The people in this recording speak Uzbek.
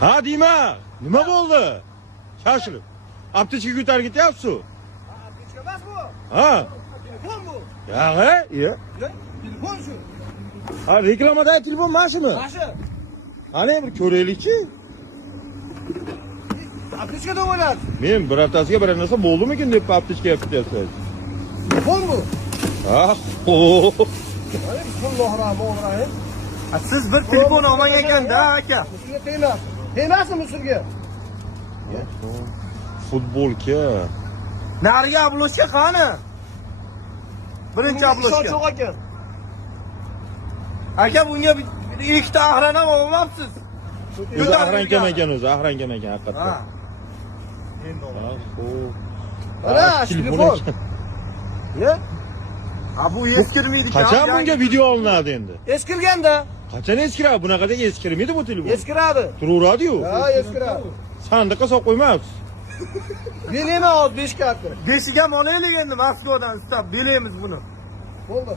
Ha deyma, nima bo'ldi? Shoshilib. Aptechka ko'tarib ketyapsiz. Aptechka emas bu. Ha. Telefon bu. Yog'i? Yo. Telefon shu. Ha, reklamada telefon mashimi? Mashi. Qani bir ko'raylikchi. Aptechkada o'yladi. Men birontasiga bir narsa bo'ldimikin deb aptechka ketyapsiz. Telefon bu. Ha, o. Bismillahirrohmanirrohim. Siz bir telefon olmang ekan-da aka. Musulga tegmas. Tegmasmi musulga? Futbolka. Nariga obloshka qani? Birinchi Ishonch obloshka. yo'q ekan. Aka bunga ikkita ahran ham olmabsiz. O'zi ahrankam ekan o'zi, ahrankam ekan haqiqatdan. Ha. Endi Ha, xo'p. Mana telefon. Ya? Ha bu eskirmaydi. Qachon bunga video olinadi endi? Eskirganda. Qachon eskiradi? Bunaqada eskirmaydi bu telefon. Eskiradi. Turaveradi-yu. Ha, eskiradi. Sandiqqa solib qo'ymayapsiz. Men nima hozir 5 kartni. Beshiga olaylik endi Moskvadan istab belaymiz buni. Bo'ldi.